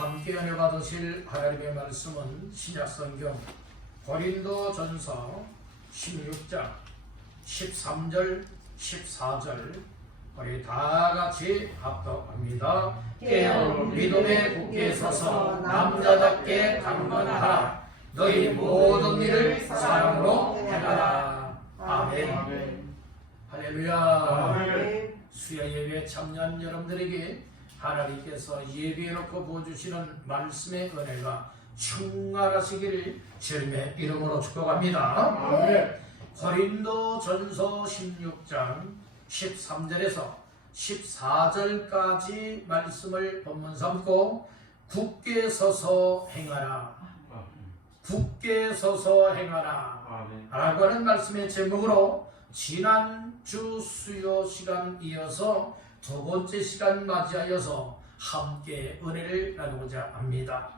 함께 은혜 받으실 하나님의 말씀은 신약성경 고린도전서 16장 13절 14절 우리 다같이 합독합니다. 깨어 믿음에 굳게 서서 남자답게 강건하라. 너희 모든 일을 사랑으로 행하라. 아멘. 할렐루야. 수요 예배에 참여한 여러분들에게 하나님께서 예배해놓고 부어주시는 말씀의 은혜가 충만하시기를 주님의 이름으로 축복합니다. 고린도전서 16장 13절에서 14절까지 말씀을 본문 삼고 굳게 서서 행하라, 굳게 서서 행하라 라고 하는 말씀의 제목으로 지난주 수요 시간 이어서 두 번째 시간 맞이하여서 함께 은혜를 나누고자 합니다.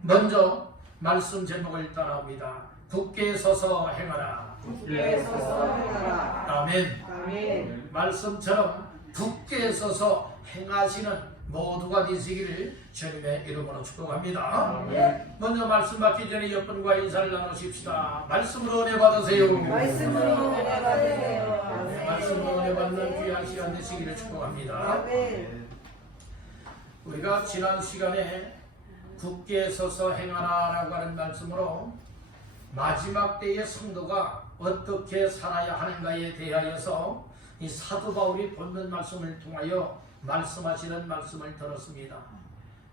먼저 말씀 제목을 따라합니다. 굳게 서서 행하라. 굳게 서서 행하라. 아멘. 아멘. 말씀처럼 굳게 서서 행하시는 모두가 되시기를 주님의 이름으로 축복합니다. 아멘. 먼저 말씀 받기 전에 옆분과 인사를 나누십시다. 말씀으로 은혜 받으세요. 말씀으로 은혜 받으세요. 네, 말씀으로 은혜 받는 귀한 시간 되시기를 축복합니다. 아멘. 우리가 지난 시간에 굳게 서서 행하라라고 하는 말씀으로 마지막 때의 성도가 어떻게 살아야 하는가에 대하여서 이 사도 바울이 본문 말씀을 통하여 말씀하시는 말씀을 들었습니다.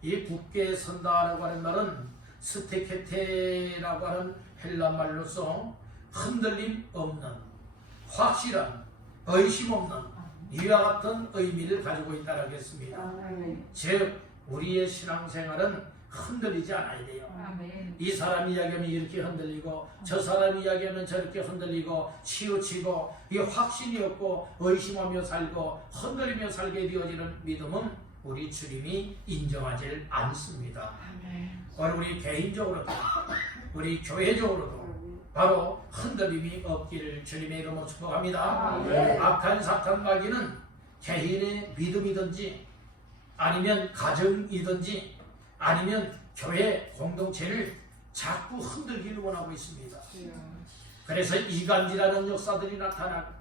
이 굳게 선다라고 하는 말은 스테케테라고 하는 헬라 말로서 흔들림 없는, 확실한, 의심 없는 이와 같은 의미를 가지고 있다고 했습니다. 즉 우리의 신앙생활은 흔들리지 않아야 돼요. 아멘. 이 사람이 이야기하면 이렇게 흔들리고 저 사람이 이야기하면 저렇게 흔들리고 치우치고 이 확신이 없고 의심하며 살고 흔들리며 살게 되어지는 믿음은 우리 주님이 인정하지 않습니다. 오늘 우리 개인적으로도 우리 교회적으로도 바로 흔들림이 없기를 주님의 이름으로 축복합니다. 악한 사탄 마귀는 개인의 믿음이든지 아니면 가정이든지 아니면 교회 공동체를 자꾸 흔들기를 원하고 있습니다. 그래서 이간질하는 역사들이 나타나고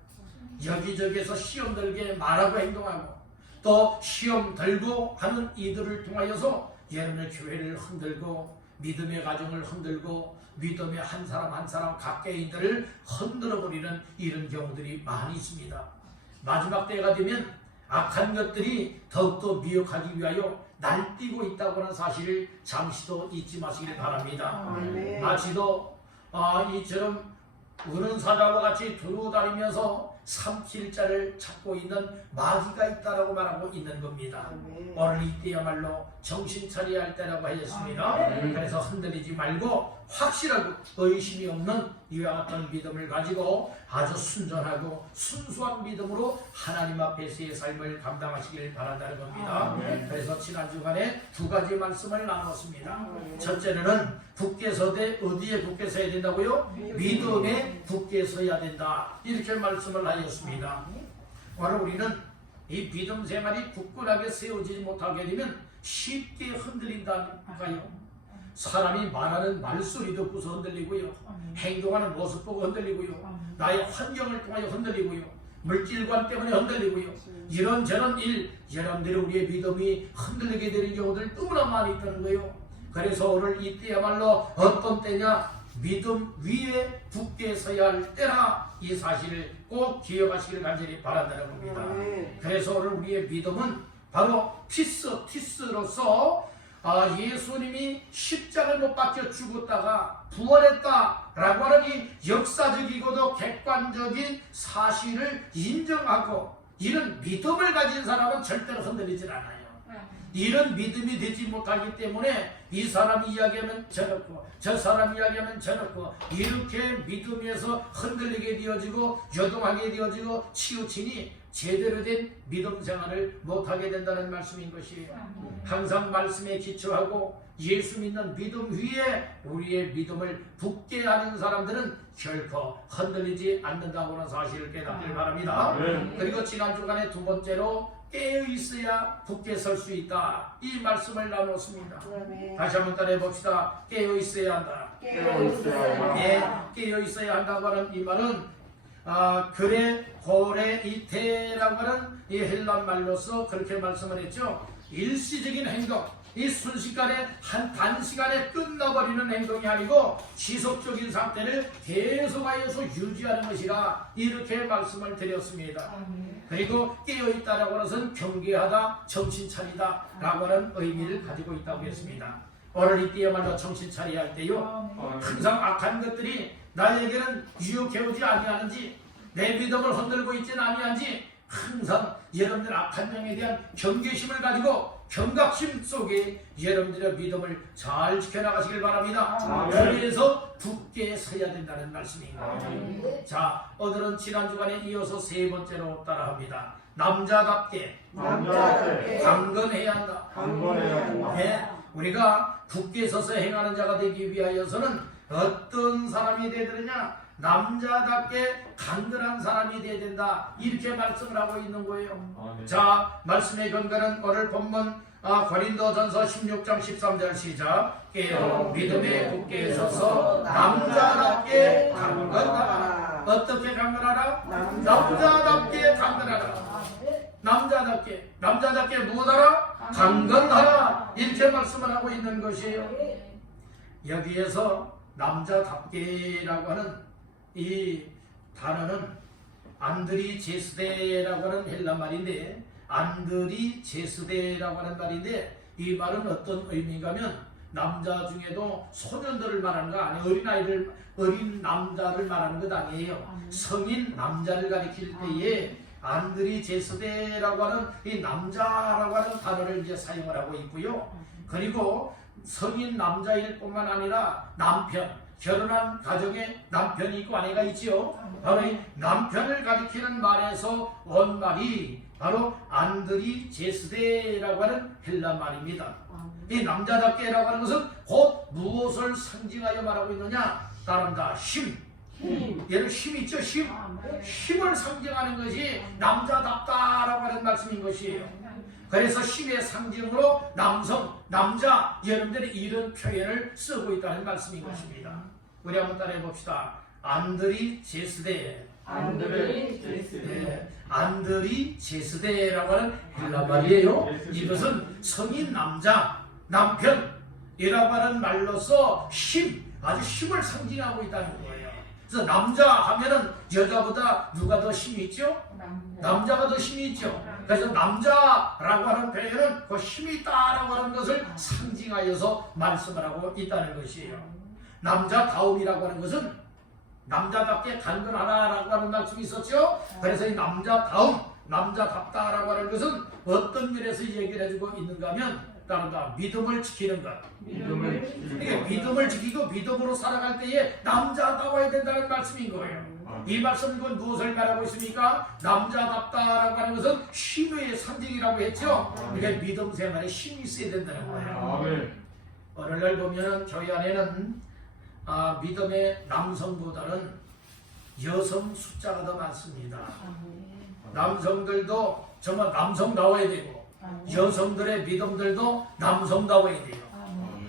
여기저기에서 시험 들게 말하고 행동하고 또 시험 들고 하는 이들을 통하여서 여러분의 교회를 흔들고 믿음의 가정을 흔들고 믿음의 한 사람 한 사람 각개인들을 흔들어버리는 이런 경우들이 많이 있습니다. 마지막 때가 되면 악한 것들이 더욱더 미혹하기 위하여 날뛰고 있다고 하는 사실을 잠시도 잊지 마시길 바랍니다. 마치도 이처럼 우는 사자와 같이 두루 다니면서 삼킬자를 찾고 있는 마귀가 있다라고 말하고 있는 겁니다. 오늘 이때야말로 정신 차려야 할 때라고 하였습니다. 그래서 흔들리지 말고 확실하고 의심이 없는 이와 같은 믿음을 가지고 아주 순전하고 순수한 믿음으로 하나님 앞에서의 삶을 감당하시길 바란다는 겁니다. 그래서 지난 주간에 두 가지 말씀을 나눴습니다. 첫째는 굳게 서되 어디에 굳게 서야 된다고요? 믿음에 굳게 서야 된다. 이렇게 말씀을 하였습니다. 오늘 우리는 이 믿음 생활이 굳건하게 세워지지 못하게 되면 쉽게 흔들린다니까요. 사람이 말하는 말소리 듣고서 흔들리고요. 행동하는 모습 보고 흔들리고요. 나의 환경을 통하여 흔들리고요. 물질관 때문에 흔들리고요. 이런저런 일, 여러분들이 우리의 믿음이 흔들리게 되는 경우들 너무나 많이 있다는 거예요. 그래서 오늘 이때야말로 어떤 때냐? 믿음 위에 굳게 서야 할 때라. 이 사실을 꼭 기억하시길 간절히 바란다는 겁니다. 그래서 오늘 우리의 믿음은 바로 티스로서 예수님이 십자가를 못 박혀 죽었다가 부활했다라고 하는 이 역사적이고도 객관적인 사실을 인정하고 이런 믿음을 가진 사람은 절대로 흔들리질 않아요. 이런 믿음이 되지 못하기 때문에 이 사람이 이야기하면 저렇고 저 사람이 이야기하면 저렇고 이렇게 믿음에서 흔들리게 되어지고 요동하게 되어지고 치우치니 제대로 된 믿음 생활을 못하게 된다는 말씀인 것이에요. 항상 말씀에 기초하고 예수 믿는 믿음 위에 우리의 믿음을 붙게 하는 사람들은 결코 흔들리지 않는다고 하는 사실을 깨닫길 바랍니다. 그리고 지난 주간에 두 번째로 깨어 있어야 굳게 설 수 있다. 이 말씀을 나눴습니다. 아멘. 다시 한번 따라해 봅시다. 깨어 있어야 한다. 깨어 있어야 예, 한다. 깨어 있어야 한다고 하는 이 말은 그레 고레 이테라고 하는 이 헬란 말로서 그렇게 말씀을 했죠. 일시적인 행동, 이 순식간에 한 단시간에 끝나버리는 행동이 아니고 지속적인 상태를 계속하여서 유지하는 것이라 이렇게 말씀을 드렸습니다. 그리고 깨어있다라고 하는 것은 경계하다, 정신차리다 라고 하는 의미를 가지고 있다고 했습니다. 오늘 이때야말로 정신차려야 할 때요, 항상 악한 것들이 나에게는 유혹해오지 아니하는지, 내 믿음을 흔들고 있지는 아니한지 항상 여러분들 악한 영에 대한 경계심을 가지고 경각심 속에 여러분들의 믿음을 잘 지켜나가시길 바랍니다. 그래서 굳게 서야 된다는 말씀입니다. 자, 오늘은 지난 주간에 이어서 세 번째로 따라합니다. 남자답게 강건해야 한다. 네, 우리가 굳게 서서 행하는 자가 되기 위하여서는 어떤 사람이 되느냐? 남자답게 강건한 사람이 되어야 된다. 이렇게 말씀을 하고 있는 거예요. 자, 말씀의 근거는 오늘 본문 고린도전서 16장 13절 시작. 깨어 믿음에 굳게 서서 남자답게 강건하라. 어떻게 강건하라? 남자답게 강건하라. 남자답게 무엇하라? 강건하라. 이렇게 말씀을 하고 있는 것이에요. 여기에서 남자답게라고 하는 이 단어는 안드리 제스데라고 하는 헬라 말인데, 안드리 제스데라고 하는 말인데, 이 말은 어떤 의미인가 하면 남자 중에도 소년들을 말하는 거 아니에요. 어린 남자를 말하는 것 아니에요. 성인 남자를 가리킬 때에 안드리 제스데라고 하는 이 남자라고 하는 단어를 이제 사용을 하고 있고요. 그리고 성인 남자일 뿐만 아니라 남편, 결혼한 가정에 남편이 있고 아내가 있지요. 바로 이 남편을 가리키는 말에서 온 말이 바로 안드리 제스데라고 하는 헬라 말입니다. 이 남자답게라고 하는 것은 곧 무엇을 상징하여 말하고 있느냐? 따른다. 힘. 얘는 힘 있죠? 힘을 상징하는 것이 남자답다라고 하는 말씀인 것이에요. 그래서 힘의 상징으로 남자, 여러분들이 이런 표현을 쓰고 있다는 말씀인 것입니다. 우리 한번 따라해 봅시다. 안드리 제스데. 안드리 제스데라고 하는 헬라 말이에요. 이것은 성인 남편이라고 하는 말로서 아주 힘을 상징하고 있다는 거예요. 그래서 남자 하면은 여자보다 누가 더 힘이 있죠? 남자가 더 힘이 있죠. 그래서 남자라고 하는 표현은 그 힘이 있다라고 하는 것을 상징하여서 말씀을 하고 있다는 것이에요. 남자다움이라고 하는 것은 남자답게 강건하라라고 하는 말씀이 있었죠. 그래서 이 남자답다라고 하는 것은 어떤 면에서 얘기를 해주고 있는가 하면 따른다. 믿음을 지키는 것. 믿음을 지키고 믿음으로 살아갈 때에 남자다워야 된다는 말씀인 거예요. 이 말씀은 무엇을 말하고 있습니까? 남자답다라고 하는 것은 힘의 상징이라고 했죠. 그러니까 믿음 생활에 힘이 있어야 된다는 거예요. 오늘날 보면 교회 안에는 믿음의 남성보다는 여성 숫자가 더 많습니다. 남성들도 정말 남성다워야 되고 여성들의 믿음들도 남성다워야 돼요.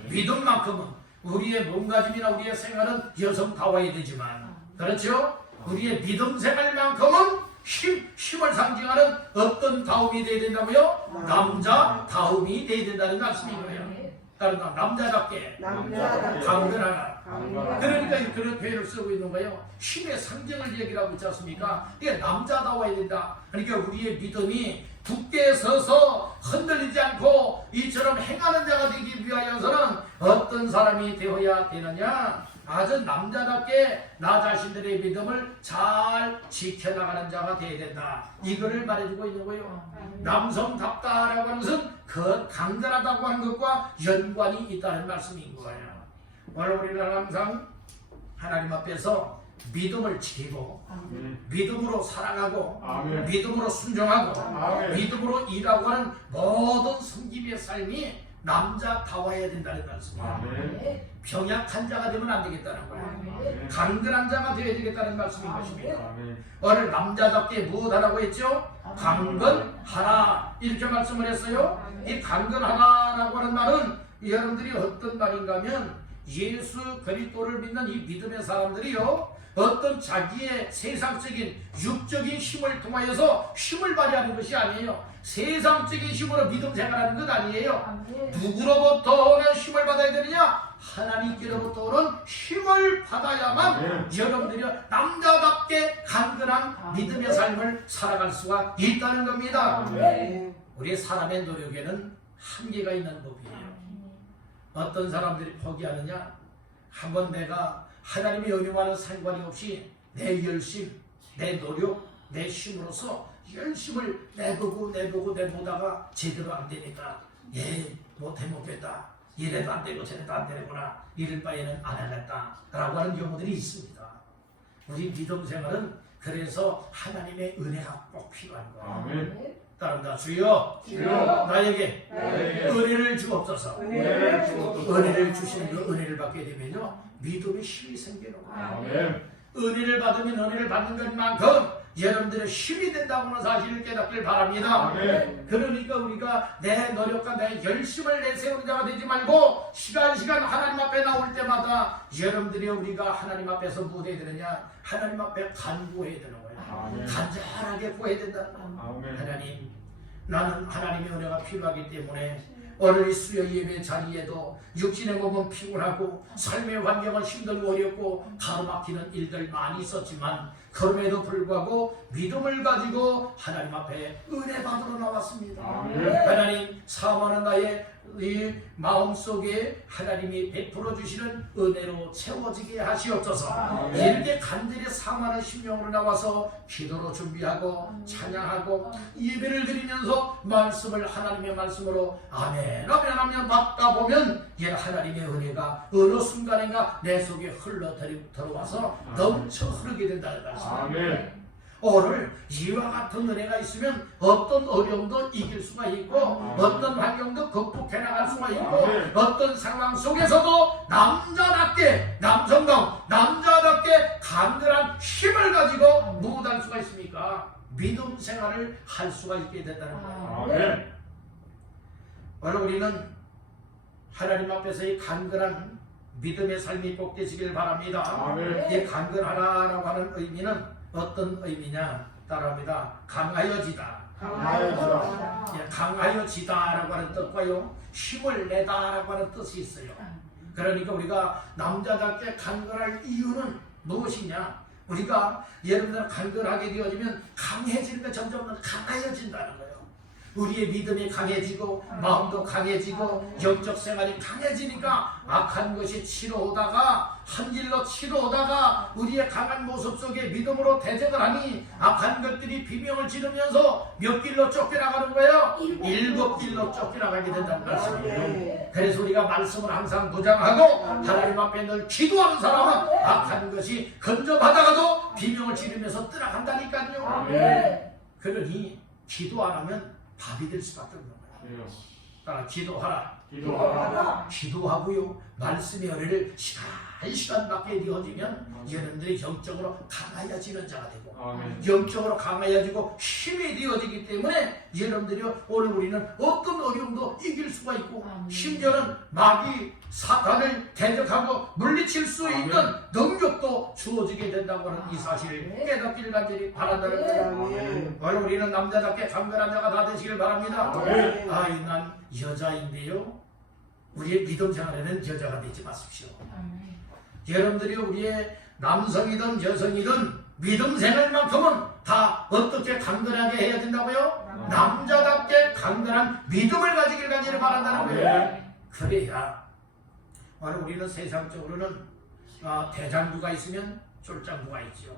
믿음만큼은 우리의 몸가짐이나 우리의 생활은 여성다워야 되지만, 그렇죠? 우리의 믿음 생활만큼은 힘을 상징하는 어떤 다움이 되어야 된다고요? 남자다움이 되어야 된다는 말씀인 거예요. 따른다. 남자답게 강건하라. 그러니까 그런 표현을 쓰고 있는 거예요. 힘의 상징을 얘기하고 있지 않습니까? 이게 남자다워야 된다. 그러니까 우리의 믿음이 굳게 서서 흔들리지 않고 이처럼 행하는 자가 되기 위하여서는 어떤 사람이 되어야 되느냐? 아주 남자답게 나 자신들의 믿음을 잘 지켜나가는 자가 되어야 된다. 이거를 말해주고 있는 거예요. 남성답다라고 하는 것은 그 강건하다고 하는 것과 연관이 있다는 말씀인 거예요. 오늘 우리는 항상 하나님 앞에서 믿음을 지키고 믿음으로 살아가고 믿음으로 순종하고 믿음으로 일하고 하는 모든 성김의 삶이 남자다워야 된다는 말씀이에요. 병약한 자가 되면 안 되겠다는 거예요. 강건한 자가 되어야 되겠다는 말씀인 것입니다. 오늘 남자답게 무엇하라고 했죠? 강건하라 이렇게 말씀을 했어요. 이 강건하라라고 하는 말은 여러분들이 어떤 말인가 하면 예수 그리스도를 믿는 이 믿음의 사람들이요, 어떤 자기의 세상적인 육적인 힘을 통하여서 힘을 발휘하는 것이 아니에요. 세상적인 힘으로 믿음 생활하는 것 아니에요. 누구로부터 오는 힘을 받아야 되느냐? 하나님께로부터 오는 힘을 받아야만 여러분들이 남자답게 강건한 믿음의 삶을 살아갈 수가 있다는 겁니다. 우리 사람의 노력에는 한계가 있는 법이에요. 어떤 사람들이 포기하느냐? 한번 내가 하나님의 은혜와는 상관이 없이 내 열심, 내 노력, 내 힘으로서 열심을 내보다가 제대로 안 되니까 못해먹겠다, 이래도 안 되고 저래도 안 되구나, 이럴 바에는 안 하겠다 라고 하는 경우들이 있습니다. 우리 믿음 생활은 그래서 하나님의 은혜가 꼭 필요한 거예요. 따른다. 주여 나에게 은혜를 주옵소서. 은혜를 주시는 그 은혜를 받게 되면요, 믿음의 힘이 생기는 거예요. 은혜를 받으면 은혜를 받는 것만큼 여러분들의 힘이 된다고 하는 사실을 깨닫길 바랍니다. 그러니까 우리가 내 노력과 내 열심을 내세우는 자가 되지 말고 시간 하나님 앞에 나올 때마다 여러분들이 우리가 하나님 앞에서 뭐 해야 되느냐? 하나님 앞에 간구해야 되는 거예요. 간절하게 구해야 된다는 거예요. 하나님, 나는 하나님의 은혜가 필요하기 때문에 오늘 이 수요 예배 자리에도 육신의 몸은 피곤하고 삶의 환경은 힘들고 어렵고 가로막히는 일들 많이 있었지만 그럼에도 불구하고 믿음을 가지고 하나님 앞에 은혜 받으러 나왔습니다. 하나님, 사모하는 나의 이 마음속에 하나님이 베풀어 주시는 은혜로 채워지게 하시옵소서. 이렇게 간절히 사모하는 심령으로 나와서 기도로 준비하고 찬양하고 예배를 드리면서 말씀을 하나님의 말씀으로 아멘 하며 받다 보면 하나님의 은혜가 어느 순간인가 내 속에 흘러 들어와서 넘쳐 흐르게 된다는 말씀입니다. 오늘 이와 같은 은혜가 있으면 어떤 어려움도 이길 수가 있고 어떤 환경도 극복해 나갈 수가 있고 어떤 상황 속에서도 남자답게 남자답게 강건한 힘을 가지고 무엇할 수가 있습니까? 믿음 생활을 할 수가 있게 된다는 거예요. 오늘 우리는 하나님 앞에서의 강건한 믿음의 삶이 꼭 되시길 바랍니다. 이 강건하라라고 하는 의미는 어떤 의미냐? 따라합니다. 강하여지다. 강하여지다라고 하는 뜻과요, 힘을 내다라고 하는 뜻이 있어요. 그러니까 우리가 남자답게 강건할 이유는 무엇이냐? 우리가 여러분들 강건하게 되어지면 강해지는 게 점점 강하여진다는 거예요. 우리의 믿음이 강해지고 마음도 강해지고 영적 생활이 강해지니까 악한 것이 치러오다가 한 길로 치러오다가 우리의 강한 모습 속에 믿음으로 대적을 하니 악한 것들이 비명을 지르면서 몇 길로 쫓겨나가는 거예요? 7길로 쫓겨나가게 된다는 말씀이에요. 그래서 우리가 말씀을 항상 무장하고 하나님 앞에 늘 기도하는 사람은 악한 것이 건져받아가도 비명을 지르면서 떠나간다니까요. 그러니 기도 안 하면 밥이 될 수밖에 없는 거예요. 따라 기도하라. 기도하고요, 말씀의 은혜를 시간 받게 되어지면 여러분들이 영적으로 강하여지는 자가 되고 영적으로 강하여지고 힘이 되어지기 때문에 여러분들이 오늘 우리는 어떤 어려움도 이길 수가 있고 심지어는 마귀 사탄을 대적하고 물리칠 수 있는 능력도 주어지게 된다고 하는 이 사실을 깨닫기를 간절히 바란다는 거예요. 오늘 우리는 남자답게 강건한 자가 다 되시길 바랍니다. 난 여자인데요, 우리의 믿음 생활에는 여자가 되지 마십시오. 여러분들이 우리의 남성이든 여성이든 믿음 생활만큼은 다 어떻게 강건하게 해야 된다고요? 남자답게 강건한 믿음을 가지길 간절히 바란다는 거예요. 그래야 오늘 우리는 세상적으로는 대장부가 있으면 쫄장부가 있죠.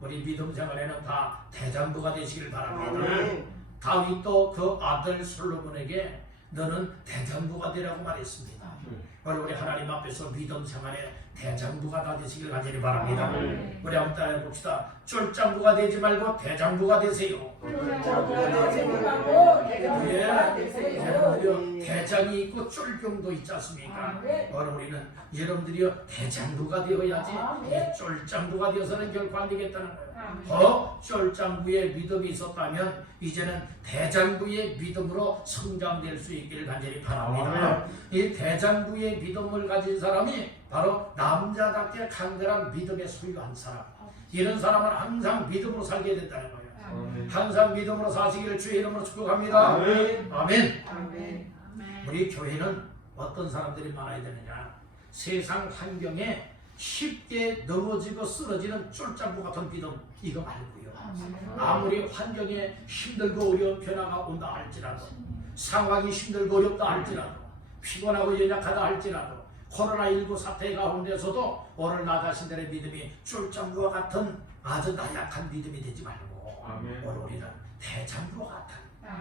우리 믿음 생활에는 다 대장부가 되시길 바랍니다. 다윗도 그 아들 솔로몬에게 너는 대장부가 되라고 말했습니다. 오늘 우리 하나님 앞에서 믿음 생활에 대장부가 다 되시길 간절히 바랍니다. 우리 한번 따라해 봅시다. 쫄장부가 되지 말고 대장부가 되세요. 여러분들이요 대장이 있고 쫄병도 있지 않습니까? 오늘 우리는 여러분들이요 대장부가 되어야지 쫄장부가 되어서는 결코 안 되겠다는 거예요. 쫄장부의 믿음이 있었다면 이제는 대장부의 믿음으로 성장될 수 있기를 간절히 바랍니다. 이 대장부의 믿음을 가진 사람이 바로 남자답게 강건한 믿음의 소유한 사람. 이런 사람은 항상 믿음으로 살게 된다는 거예요. 항상 믿음으로 사시기를 주의 이름으로 축복합니다. 아멘. 우리 교회는 어떤 사람들이 많아야 되느냐? 세상 환경에 쉽게 넘어지고 쓰러지는 쫄장부 같은 믿음 이거 말고요. 아무리 환경에 힘들고 어려운 변화가 온다 할지라도, 상황이 힘들고 어렵다 할지라도, 피곤하고 연약하다 할지라도, 코로나19 사태 가운데서도 오늘 나 자신들의 믿음이 쫄장부와 같은 아주 나약한 믿음이 되지 말고 오늘 우리는 대장부와 같은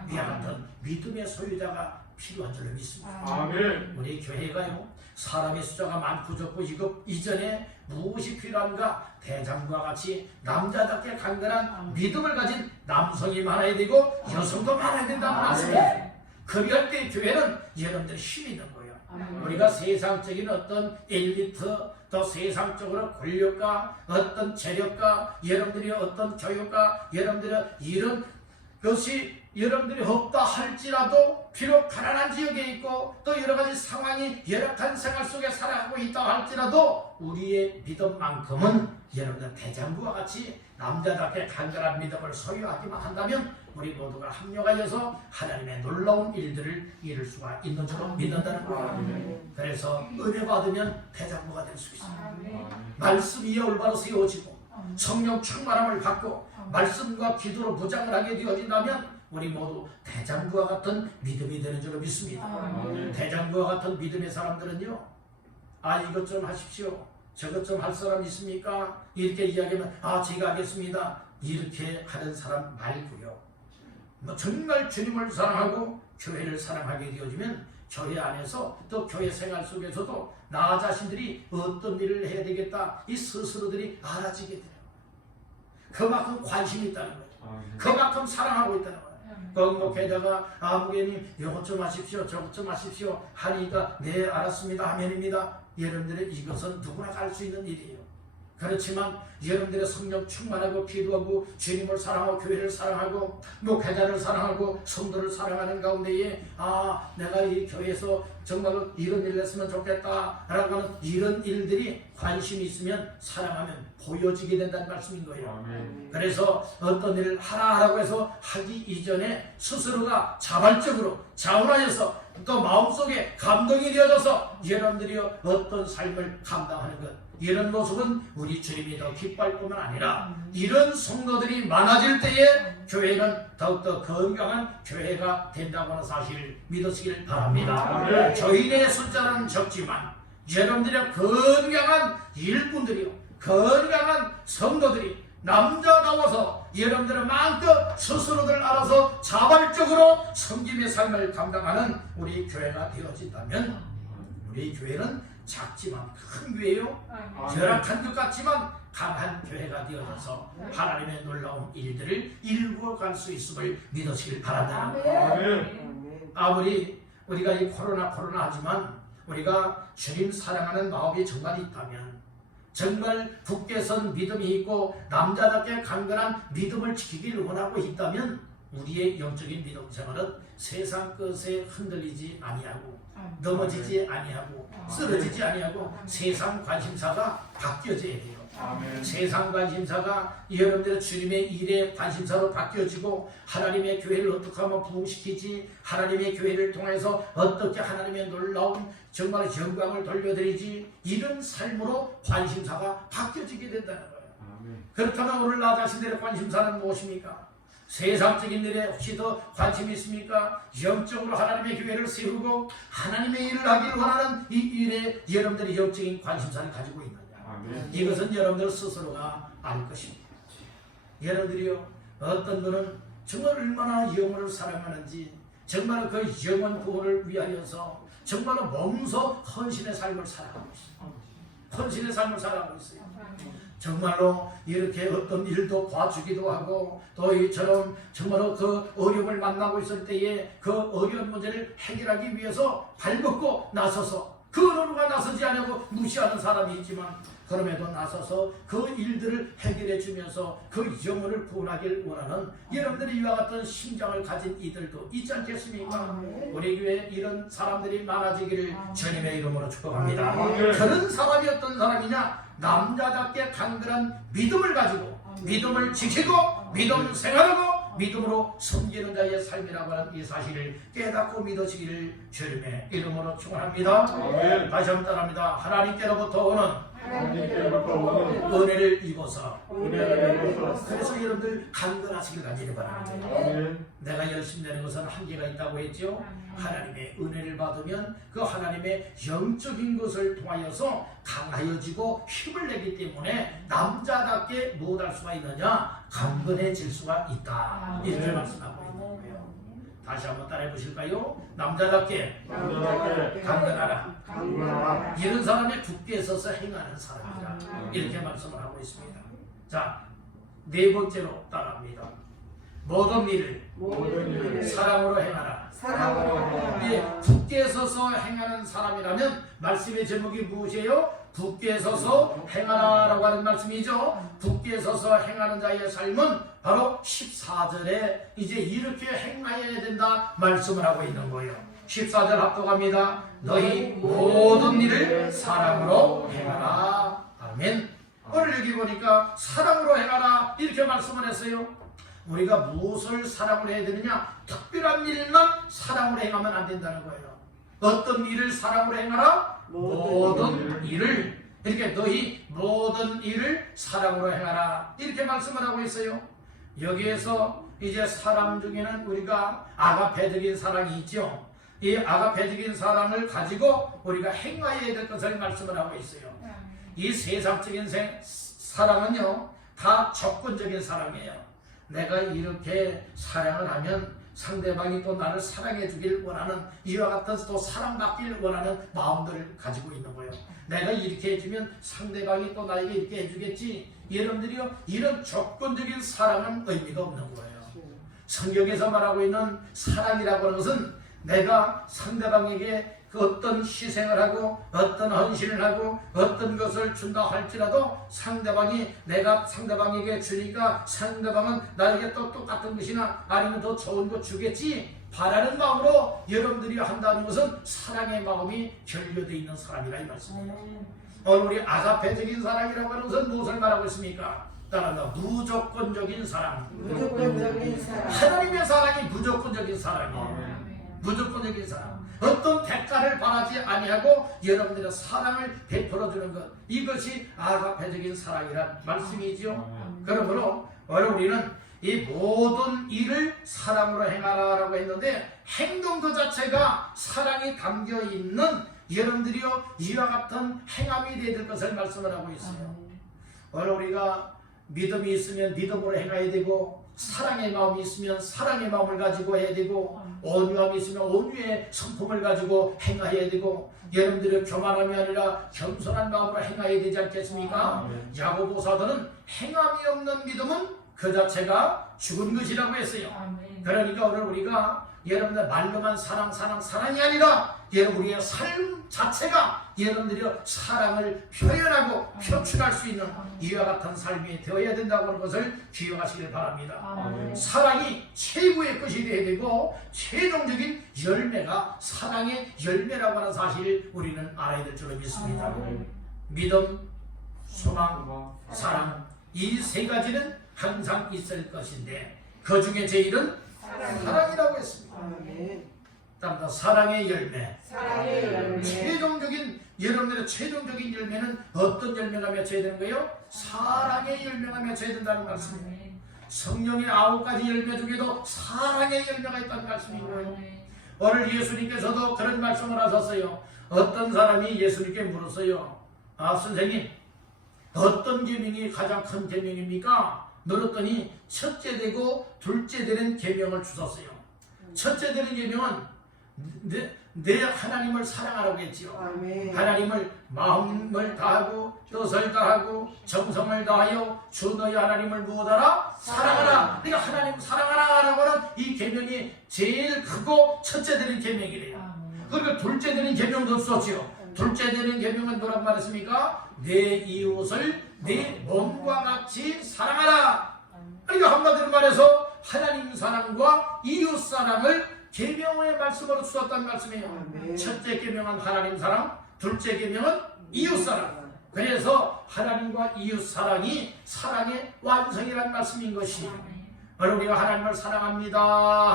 위와 같은 믿음의 소유자가 필요한 줄로 믿습니다. 우리 교회가요 사람의 숫자가 많고 적고 이전에 무엇이 필요한가? 대장부와 같이 남자답게 강건한 믿음을 가진 남성이 많아야 되고 여성도 많아야 된다는 말씀이에요. 그리할 때 교회는 여러분들이 힘이 있는 거예요. 우리가 세상적인 어떤 엘리트 또 세상적으로 권력과 어떤 재력과 여러분들이 어떤 교육과 여러분들의 이런 것이 여러분들이 없다 할지라도 비록 가난한 지역에 있고 또 여러가지 상황이 열악한 생활 속에 살아가고 있다 할지라도 우리의 믿음만큼은 여러분들 대장부와 같이 남자답게 강건한 믿음을 소유하기만 한다면 우리 모두가 합력하여서 하나님의 놀라운 일들을 이룰 수가 있는 줄로 믿는다는 거예요. 그래서 은혜 받으면 대장부가 될 수 있어요. 말씀 위에 올바로 세워지고 성령 충만함을 받고 말씀과 기도로 무장을 하게 되어진다면 우리 모두 대장부와 같은 믿음이 되는 줄로 믿습니다. 대장부와 같은 믿음의 사람들은요, 이것 좀 하십시오, 저것 좀 할 사람 있습니까? 이렇게 이야기하면 제가 하겠습니다, 이렇게 하는 사람 말고요, 정말 주님을 사랑하고 교회를 사랑하게 되어지면 교회 안에서 또 교회 생활 속에서도 나 자신들이 어떤 일을 해야 되겠다 이 스스로들이 알아지게 돼요. 그만큼 관심이 있다는 거예요. 그만큼 사랑하고 있다는 거예요. 목회자가 목회님 이것 좀 하십시오 저것 좀 하십시오 하니까 네 알았습니다 아멘입니다. 여러분들의 이것은 누구나 할 수 있는 일이에요. 그렇지만 여러분들의 성령 충만하고 기도하고 주님을 사랑하고 교회를 사랑하고 목회자를 사랑하고 성도를 사랑하는 가운데에 내가 이 교회에서 정말로 이런 일을 했으면 좋겠다 라고 하는 이런 일들이 관심이 있으면 사랑하면 보여지게 된다는 말씀인 거예요. 그래서 어떤 일을 하라고 해서 하기 이전에 스스로가 자발적으로 자원하여서 또 마음속에 감동이 되어져서 여러분들이 어떤 삶을 감당하는 것, 이런 모습은 우리 주님이 더 기뻐할 뿐만 아니라 이런 성도들이 많아질 때에 교회는 더욱더 건강한 교회가 된다고 하는 사실을 믿으시길 바랍니다. 저희의 숫자는 적지만 여러분들의 건강한 일꾼들이요, 건강한 성도들이 남자다워서 여러분들은 마음껏 스스로들 알아서 자발적으로 섬김의 삶을 감당하는 우리 교회가 되어진다면 우리 교회는 작지만 큰 교회요, 열악한 것 같지만 강한 교회가 되어져서 하나님의 놀라운 일들을 이루어갈 수 있음을 믿으시길 바란다. 아무리 우리가 이 코로나 하지만 우리가 주님 사랑하는 마음이 정말 있다면, 정말 굳게 선 믿음이 있고 남자답게 강건한 믿음을 지키기를 원하고 있다면 우리의 영적인 믿음 생활은 세상 것에 흔들리지 아니하고 넘어지지 아니하고 쓰러지지 아니하고 세상 관심사가 바뀌어져야 돼요. 세상 관심사가 여러분들의 주님의 일에 관심사로 바뀌어지고 하나님의 교회를 어떻게 하면 부흥시키지, 하나님의 교회를 통해서 어떻게 하나님의 놀라운 정말 영광을 돌려드리지, 이런 삶으로 관심사가 바뀌어지게 된다는 거예요. 그렇다면 오늘 나 자신들의 관심사는 무엇입니까? 세상적인 일에 혹시 더 관심이 있습니까? 영적으로 하나님의 교회를 세우고 하나님의 일을 하기를 원하는 이 일에 여러분들이 영적인 관심사를 가지고 있느냐? 이것은 여러분들 스스로가 알 것입니다. 여러분들이요, 어떤 분은 정말 얼마나 영혼을 사랑하는지, 정말로 그 영원 구원을 위하여서 정말로 몸소 헌신의 삶을 살아가고 있어요. 헌신의 삶을 살아가고 있어요. 정말로 이렇게 어떤 일도 봐주기도 하고 또 이처럼 정말로 그 어려움을 만나고 있을 때에 그 어려운 문제를 해결하기 위해서 발벗고 나서서 그 어느 누가 나서지 않냐고 무시하는 사람이 있지만 그럼에도 나서서 그 일들을 해결해 주면서 그 영혼을 구원하길 원하는 여러분들이 이와 같은 심장을 가진 이들도 있지 않겠습니까? 우리 교회에 이런 사람들이 많아지기를 주님의 이름으로 축복합니다. 그런 사람이 어떤 사람이냐? 남자답게 강건한 믿음을 가지고 믿음을 지키고 믿음 생활하고 믿음으로 섬기는 자의 삶이라고 하는 이 사실을 깨닫고 믿으시기를 주님의 이름으로 축원합니다. 다시 한번 따라합니다. 하나님께로부터 오는 은혜를 입어서 그래서 여러분들 강건하시길 간절히 바랍니다. 내가 열심히 내는 것은 한계가 있다고 했죠. 하나님의 은혜를 받으면 그 하나님의 영적인 것을 통하여서 강하여지고 힘을 내기 때문에 남자답게 무엇할 수가 있느냐? 강건해질 수가 있다. 이렇게 말씀하고 있는 거예요. 다시 한번 따라해 보실까요? 남자답게 강건하라. 이런 사람이 굳게 서서 행하는 사람이다. 이렇게 말씀을 하고 있습니다. 자, 네 번째로 따라합니다. 모든 일을 사랑으로 행하라. 굳게 서서 행하는 사람이라면 말씀의 제목이 무엇이에요? 굳게 서서 행하라라고 하는 말씀이죠. 굳게 서서 행하는 자의 삶은 바로 14절에 이제 이렇게 행하여야 된다 말씀을 하고 있는 거예요. 14절 합독합니다. 너희 모든 일을 사랑으로 행하라. 아멘. 오늘 여기 보니까 사랑으로 행하라 이렇게 말씀을 했어요. 우리가 무엇을 사랑을 해야 되느냐? 특별한 일만 사랑으로 행하면 안 된다는 거예요. 어떤 일을 사랑으로 행하라? 모든 일을. 이렇게 너희 모든 일을 사랑으로 행하라 이렇게 말씀을 하고 있어요. 여기에서 이제 사랑 중에는 우리가 아가페적인 사랑이 있죠. 이 아가페적인 사랑을 가지고 우리가 행하여야 될 것을 말씀을 하고 있어요. 이 세상적인 사랑은요 다 조건적인 사랑이에요. 내가 이렇게 사랑을 하면 상대방이 또 나를 사랑해 주길 원하는 이와 같은 또 사랑받길 원하는 마음들을 가지고 있는 거예요. 내가 이렇게 해주면 상대방이 또 나에게 이렇게 해주겠지. 여러분들이요 이런 조건적인 사랑은 의미가 없는 거예요. 성경에서 말하고 있는 사랑이라고 하는 것은 내가 상대방에게 그 어떤 희생을 하고 어떤 헌신을 하고 어떤 것을 준다 할지라도 상대방이 내가 상대방에게 주니까 상대방은 나에게 또 똑같은 것이나 아니면 더 좋은 것 주겠지 바라는 마음으로 여러분들이 한다는 것은 사랑의 마음이 결여되어 있는 사람이라 이 말씀이에요. 오늘 우리 아가페적인 사랑이라고 하는 것은 무엇을 말하고 있습니까? 따라합니다. 무조건적인 사랑. 하나님의 사랑이 무조건적인 사랑이에요. 무조건적인 사랑. 어떤 대가를 바라지 아니하고 여러분들의 사랑을 베풀어주는 것, 이것이 아가페적인 사랑이란 말씀이죠. 그러므로 오늘 우리는 이 모든 일을 사랑으로 행하라라고 했는데 행동 그 자체가 사랑이 담겨있는 여러분들이요 이와 같은 행함이 되어야 될 것을 말씀을 하고 있어요. 오늘 우리가 믿음이 있으면 믿음으로 행해야 되고 사랑의 마음이 있으면 사랑의 마음을 가지고 해야 되고 온유함이 있으면 온유의 성품을 가지고 행해야 되고 여러분들의 교만함이 아니라 겸손한 마음으로 행해야 되지 않겠습니까? 야고보사도는 행함이 없는 믿음은 그 자체가 죽은 것이라고 했어요. 그러니까 오늘 우리가 여러분들 말로만 사랑이 아니라 여러분 우리의 삶 자체가 여러분들이 사랑을 표현하고 표출할 수 있는 이와 같은 삶이 되어야 된다고 하는 것을 기억하시길 바랍니다. 사랑이 최고의 것이 되어야 되고 최종적인 열매가 사랑의 열매라고 하는 사실을 우리는 알아야 될 줄 믿습니다. 믿음, 소망, 사랑 이 세 가지는 항상 있을 것인데 그 중에 제일은 사랑이라고 했습니다. 따라서 사랑의 열매. 최종적인 여러분들의 최종적인 열매는 어떤 열매가 맺혀야 되는 거예요? 사랑의 열매가 맺혀야 된다는 말씀이에요. 성령의 9가지 열매 중에도 사랑의 열매가 있다는 말씀이고요. 오늘 예수님께서도 그런 말씀을 하셨어요. 어떤 사람이 예수님께 물었어요. 선생님 어떤 계명이 가장 큰 계명입니까? 물었더니 첫째 되고 둘째 되는 계명을 주셨어요. 첫째 되는 계명은 내 하나님을 사랑하라고 했지요. 하나님을 마음을 다하고 뜻을 다하고 정성을 다하여 주 너희 하나님을 무엇하라? 사랑하라. 그러니까 하나님 사랑하라라고 하는 이 계명이 제일 크고 첫째 되는 계명이래요. 그리고 둘째 되는 계명도 없었지요. 둘째 되는 계명은 뭐라고 말했습니까? 내 이웃을 내 몸과 같이 사랑하라. 그러니까 한마디로 말해서 하나님 사랑과 이웃 사랑을 계명의 말씀으로 주었다는 말씀이에요. 첫째 계명은 하나님 사랑, 둘째 계명은 이웃 사랑. 그래서 하나님과 이웃 사랑이 사랑의 완성이라는 말씀인 것이에요. 우리가 하나님을 사랑합니다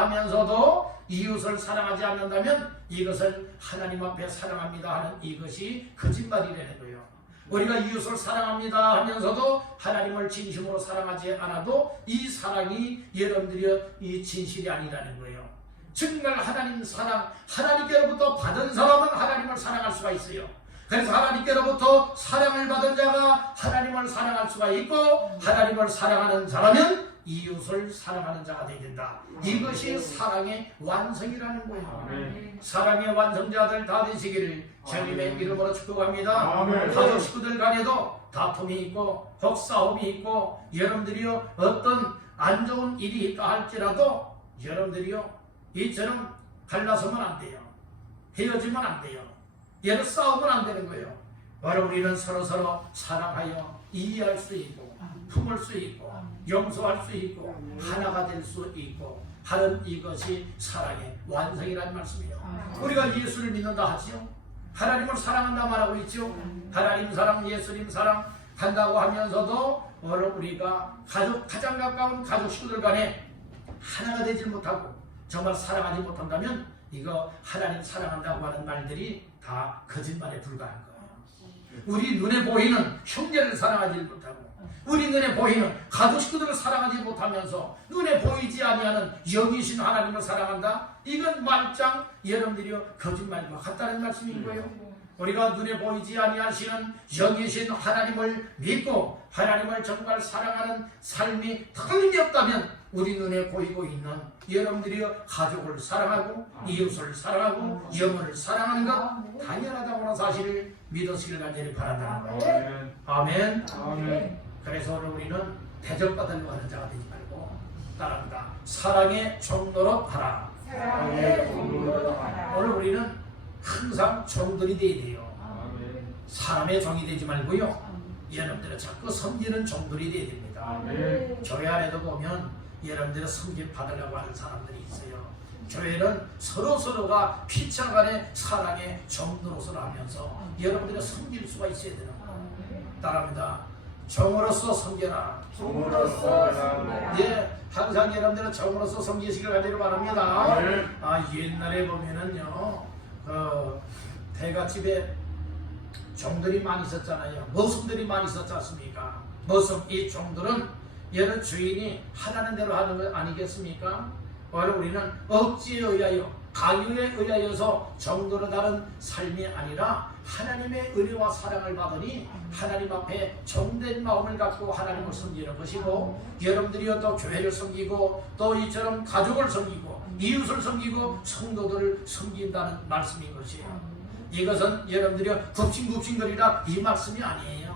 하면서도 이웃을 사랑하지 않는다면 이것을 하나님 앞에 사랑합니다 하는 이것이 거짓말이라는 거예요. 우리가 이웃을 사랑합니다 하면서도 하나님을 진심으로 사랑하지 않아도 이 사랑이 여러분들이 이 진실이 아니라는 거예요. 정말 하나님 사랑, 하나님께로부터 받은 사람은 하나님을 사랑할 수가 있어요. 그래서 하나님께로부터 사랑을 받은 자가 하나님을 사랑할 수가 있고, 하나님을 사랑하는 자라면 이웃을 사랑하는 자가 되야 된다. 이것이 사랑의 완성이라는 거예요. 사랑의 완성자들 다 되시기를 주님의 이름으로 축복합니다. 가족 식구들 간에도 다툼이 있고 혹싸움이 있고 여러분들이요 어떤 안 좋은 일이 있다 할지라도 여러분들이요 이처럼 갈라서면 안 돼요. 헤어지면 안 돼요. 얘는 싸우면 안 되는 거예요. 바로 우리는 서로서로 사랑하여 이해할 수 있고 품을 수 있고 용서할 수 있고 하나가 될 수 있고 하는 이것이 사랑의 완성이라는 말씀이에요. 우리가 예수를 믿는다 하지요. 하나님을 사랑한다 말하고 있죠. 하나님 사랑, 예수님 사랑 한다고 하면서도 오늘 우리가 가장 가까운 가족 식구들 간에 하나가 되지 못하고 정말 사랑하지 못한다면 이거 하나님 사랑한다고 하는 말들이 다 거짓말에 불과한 거예요. 우리 눈에 보이는 형제를 사랑하지 못하고 우리 눈에 보이는 가족 식구들을 사랑하지 못하면서 눈에 보이지 아니하는 영이신 하나님을 사랑한다? 이건 말짱 여러분들이 거짓말과 같다는 말씀인 거예요. 우리가 눈에 보이지 아니하시는 영이신 하나님을 믿고 하나님을 정말 사랑하는 삶이 틀림없다면 우리 눈에 보이고 있는 여러분들이 가족을 사랑하고 이웃을 사랑하고 영혼을 사랑하는 것 당연하다고 하는 사실을 믿으시길 간절히 바란다는 거예요. 아멘. 그래서 오늘 우리는 대접받으려고 하는 자가 되지 말고 따라합니다. 사랑의 종노릇 하라. 오늘 우리는 항상 종들이 되어야 돼요. 사람의 종이 되지 말고요. 여러분들은 자꾸 섬기는 종들이 되어야 됩니다. 교회 안에도 보면 여러분들은 섬김 받으려고 하는 사람들이 있어요. 교회는 서로서로가 피차간의 사랑의 종노릇을 하면서 여러분들은 섬길 수가 있어야 되는 거예요. 따라합니다. 종으로서 섬겨라. 예, 항상 여러분들은 종으로서 섬기시길 간절히 바랍니다. 옛날에 보면은요, 대갓집에 종들이 많이 있었잖아요. 머슴들이 많이 있었지 않습니까? 머슴, 이 종들은 여러 주인이 하라는 대로 하는 것 아니겠습니까? 바로 우리는 억지에 의하여 강요에 의하여서 정도로 다른 삶이 아니라 하나님의 은혜와 사랑을 받으니 하나님 앞에 정된 마음을 갖고 하나님을 섬기는 것이고 여러분들이 또 교회를 섬기고 또 이처럼 가족을 섬기고 이웃을 섬기고 성도들을 섬긴다는 말씀인 것이에요. 이것은 여러분들이 굽신굽신거리라 이 말씀이 아니에요.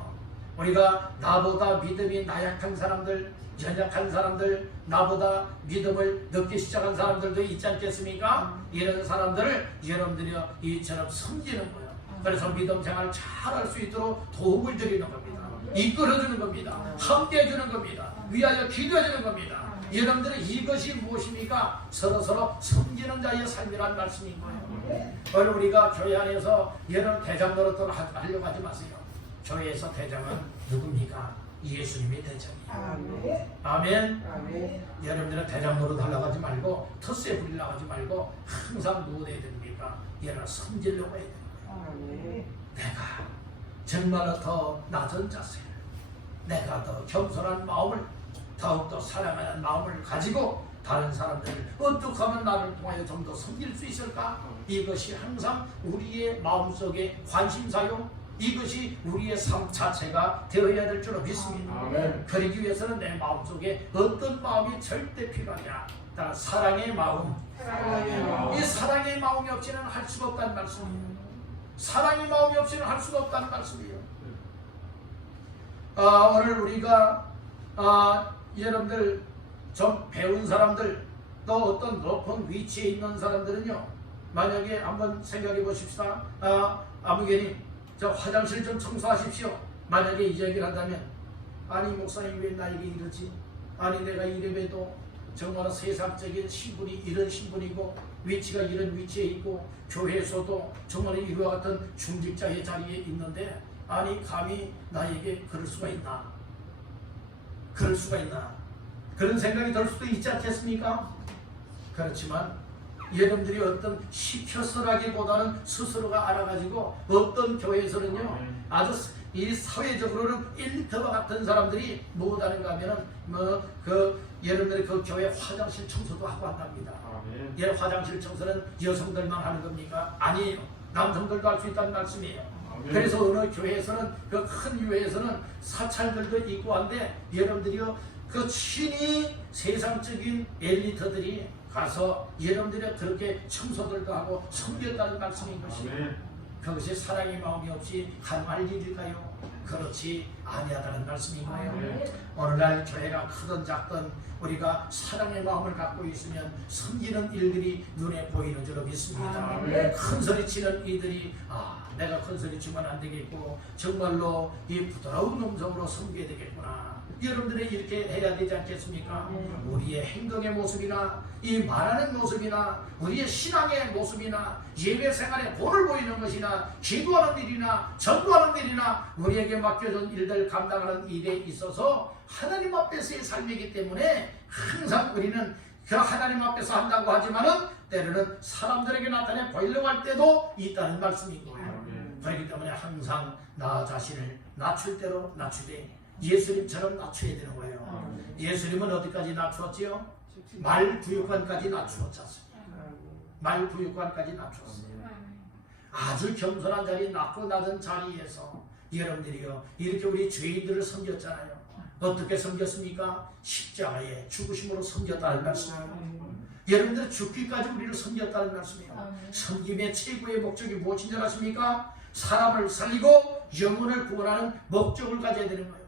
우리가 나보다 믿음이 나약한 사람들, 연약한 사람들, 나보다 믿음을 늦게 시작한 사람들도 있지 않겠습니까? 이런 사람들을 여러분들이 이처럼 섬기는 거예요. 그래서 믿음 생활을 잘할 수 있도록 도움을 드리는 겁니다. 이끌어주는 겁니다. 함께 해주는 겁니다. 위하여 기도해주는 겁니다. 여러분들은 이것이 무엇입니까? 서로서로 섬기는 자의 삶이라는 말씀인 거예요. 오늘 우리가 교회 안에서 여러분 대장 노릇을 하려고 하지 마세요. 교회에서 대장은 누굽니까? 예수님이 대장이에요. 아멘. 여러분들은 대장 노릇 하려고 하지 말고 텃세 부리려고 하지 말고 항상 누구 해야 됩니까? 여러분 섬기려고 해야 됩니다. 내가 정말로 더 낮은 자세, 내가 더 겸손한 마음을 더욱더 사랑하는 마음을 가지고 다른 사람들을 어떻게 하면 나를 통하여 좀 더 섬길 수 있을까? 이것이 항상 우리의 마음속에 관심사요. 이것이 우리의 삶 자체가 되어야 될 줄로 믿습니다. 그러기 위해서는 내 마음속에 어떤 마음이 절대 필요하냐? 다 사랑의 마음. 사랑의 마음. 이 사랑의 마음이 없이는 할 수가 없다는 말씀이에요. 사랑의 마음이 없이는 할 수가 없다는 말씀이에요. 오늘 우리가 여러분들 좀 배운 사람들, 또 어떤 높은 위치에 있는 사람들은요, 만약에 한번 생각해 보십시다. 아무개님, 저 화장실 좀 청소하십시오. 만약에 이 얘기를 한다면, 아니 목사님 왜 나에게 이러지? 아니 내가 이래봬도 정말 세상적인 신분이 이런 신분이고 위치가 이런 위치에 있고 교회에서도 정말 이와 같은 중직자의 자리에 있는데, 아니 감히 나에게 그럴 수가 있나? 그럴 수가 있나? 그런 생각이 들 수도 있지 않겠습니까? 그렇지만 여러분들이 어떤 시켜서라기보다는 스스로가 알아가지고, 어떤 교회에서는요 아주 이 사회적으로는 엘리트와 같은 사람들이 뭐하는가 하면은 여러분들이 그 교회 화장실 청소도 하고 한답니다. 예, 화장실 청소는 여성들만 하는 겁니까? 아니에요. 남성들도 할 수 있다는 말씀이에요. 그래서 어느 교회에서는, 그 큰 교회에서는 사찰들도 있고 한데, 여러분들이요 그 친히 세상적인 엘리트들이 가서 여러분들이 그렇게 청소들도 하고 섬겼다는 말씀인 것이에요. 그것이 사랑의 마음이 없이 가능할 일일까요? 그렇지 아니하다는 말씀인가요? 오늘날 교회가 크든 작든 우리가 사랑의 마음을 갖고 있으면 섬기는 일들이 눈에 보이는 줄 믿습니다. 큰 소리치는 이들이 내가 큰 소리치면 안 되겠고 정말로 이 부드러운 음성으로 섬겨야 되겠구나. 여러분들이 이렇게 해야 되지 않겠습니까? 우리의 행동의 모습이나 이 말하는 모습이나 우리의 신앙의 모습이나 예배 생활에 본을 보이는 것이나 기도하는 일이나 전도하는 일이나 우리에게 맡겨진 일들 감당하는 일에 있어서 하나님 앞에서의 삶이기 때문에 항상 우리는 그 하나님 앞에서 한다고 하지만은 때로는 사람들에게 나타내 보이려고 할 때도 있다는 말씀인 거예요. 그렇기 때문에 항상 나 자신을 낮출 대로 낮추되 예수님처럼 낮춰야 되는 거예요. 예수님은 어디까지 낮추었지요? 말부육관까지 낮추었잖아요. 말부육관까지 낮추었어요. 아주 겸손한 자리, 낮고 낮은 자리에서 여러분들이요 이렇게 우리 죄인들을 섬겼잖아요. 어떻게 섬겼습니까? 십자가의 죽으심으로 섬겼다는 말씀이에요. 여러분들 죽기까지 우리를 섬겼다는 말씀이에요. 섬김의 최고의 목적이 무엇인 줄 아십니까? 사람을 살리고 영혼을 구원하는 목적을 가져야 되는 거예요.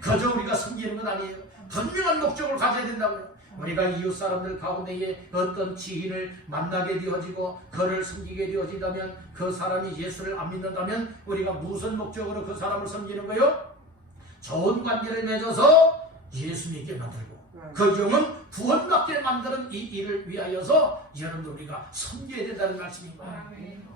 그저 우리가 섬기는 건 아니에요. 분명한 목적을 가져야 된다고요. 우리가 이웃 사람들 가운데에 어떤 지인을 만나게 되어지고 그를 섬기게 되어진다면, 그 사람이 예수를 안 믿는다면 우리가 무슨 목적으로 그 사람을 섬기는 거예요? 좋은 관계를 맺어서 예수 믿게 만들고 그 영혼 구원받게 만드는 이 일을 위하여서 여러분들 우리가 섬겨야 된다는 말씀인 거예요.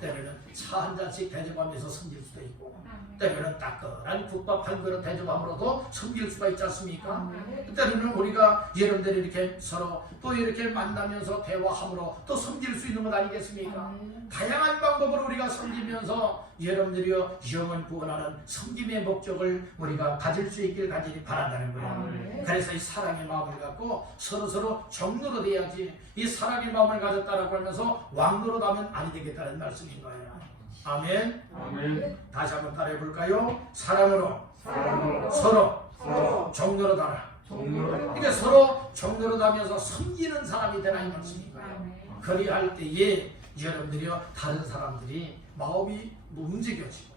때로는 차 한 잔씩 대접하면서 섬길 수도 있고, 때로는 따끈한 국밥 한 그릇 대접함으로도 섬길 수가 있지 않습니까? 때로는 우리가 여러분들이 이렇게 서로 또 이렇게 만나면서 대화함으로 또 섬길 수 있는 것 아니겠습니까? 다양한 방법으로 우리가 섬기면서 여러분들이요 영혼 구원하는 섬김의 목적을 우리가 가질 수 있길 간절히 바란다는 거예요. 그래서 이 사랑의 마음을 갖고 서로 정로로 돼야지, 이 사랑의 마음을 가졌다라고 하면서 왕노로 가면 아니 되겠다는 말씀인 거예요. 아멘. 다시 한번 따라해 볼까요? 사랑으로 서로 정로로 가라. 그러니까 서로 정로로 가면서 섬기는 사람이 되라 이 말씀인 거예요. 그리할 때에 여러분들이요 다른 사람들이 마음이 움직여지고,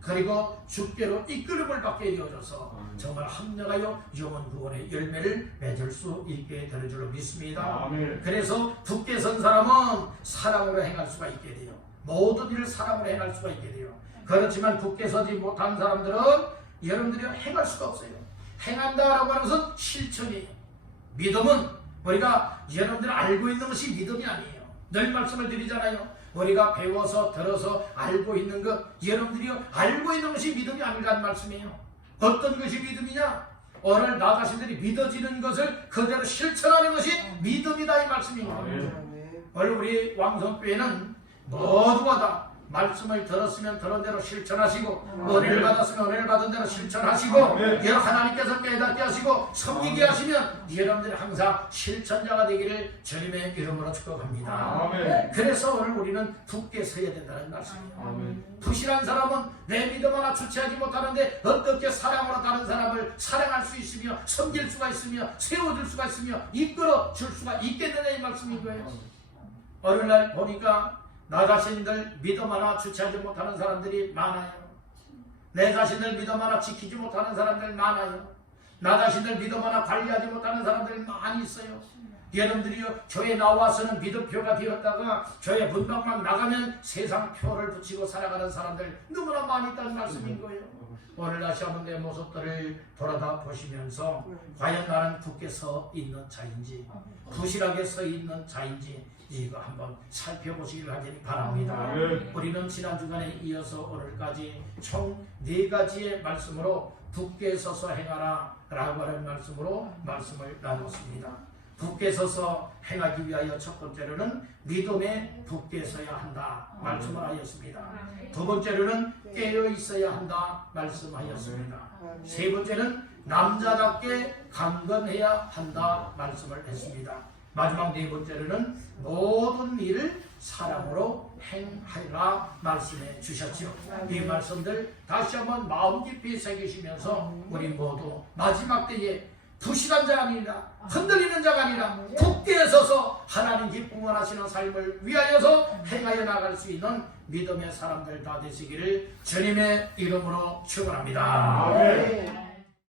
그리고 주께로 이끌음을 받게 되어져서 정말 합력하여 영혼 구원의 열매를 맺을 수 있게 되는 줄로 믿습니다. 그래서 굳게 선 사람은 사랑으로 행할 수가 있게 돼요. 모든 일을 사랑으로 행할 수가 있게 돼요. 그렇지만 굳게 서지 못한 사람들은 여러분들이 행할 수가 없어요. 행한다라고 하는 것은 실천이에요. 믿음은 우리가 여러분들이 알고 있는 것이 믿음이 아니에요. 늘 말씀을 드리잖아요. 우리가 배워서 들어서 알고 있는 것, 여러분들이 알고 있는 것이 믿음이 아니라는 말씀이에요. 어떤 것이 믿음이냐? 오늘 나 자신들이 믿어지는 것을 그대로 실천하는 것이 믿음이다 이 말씀입니다. 오늘 우리 왕성교회는 모두가 다 말씀을 들었으면 들은 대로 실천하시고 은혜를 받았으면 은혜를 받은 대로 실천하시고 하나님께서 깨닫게 하시고 섬기게 하시면 여러분들이 항상 실천자가 되기를 주님의 이름으로 축복합니다. 그래서 오늘 우리는 굳게 서야 된다는 말씀이에요. 부실한 사람은 내 믿음 하나 주체하지 못하는데 어떻게 사랑으로 다른 사람을 사랑할 수 있으며 섬길 수가 있으며 세워줄 수가 있으며 이끌어 줄 수가 있겠느냐 이 말씀인 거예요. 어느 날 보니까 나 자신들 믿음 하나 주체하지 못하는 사람들이 많아요. 내 자신을 믿음 하나 지키지 못하는 사람들 많아요. 나 자신을 믿음 하나 관리하지 못하는 사람들 많이 있어요. 여러분들이요, 교회 나와서는 믿음표가 되었다가 교회 분당만 나가면 세상 표를 붙이고 살아가는 사람들 너무나 많이 있다는 말씀인 거예요. 오늘 다시 한번 내 모습들을 돌아다 보시면서 과연 나는 굳게 서 있는 자인지 부실하게 서 있는 자인지 이거 한번 살펴보시길 하길 바랍니다. 우리는 지난 주간에 이어서 오늘까지 총 4가지의 말씀으로 굳게 서서 행하라 라고 하는 말씀으로 말씀을 나눴습니다. 굳게 서서 행하기 위하여 첫 번째로는 믿음에 굳게 서야 한다 말씀을 하였습니다. 두 번째로는 깨어 있어야 한다 말씀하였습니다. 세 번째는 남자답게 강건해야 한다 말씀을 했습니다. 마지막 네 번째로는 모든 일을 사랑으로 행하라 말씀해 주셨죠. 이 말씀들 다시 한번 마음 깊이 새기시면서 우리 모두 마지막 때에 부실한 자가 아니라 흔들리는 자가 아니라 굳게 서서 하나님 기쁨을 하시는 삶을 위하여서 행하여 나갈 수 있는 믿음의 사람들 다 되시기를 주님의 이름으로 축원합니다.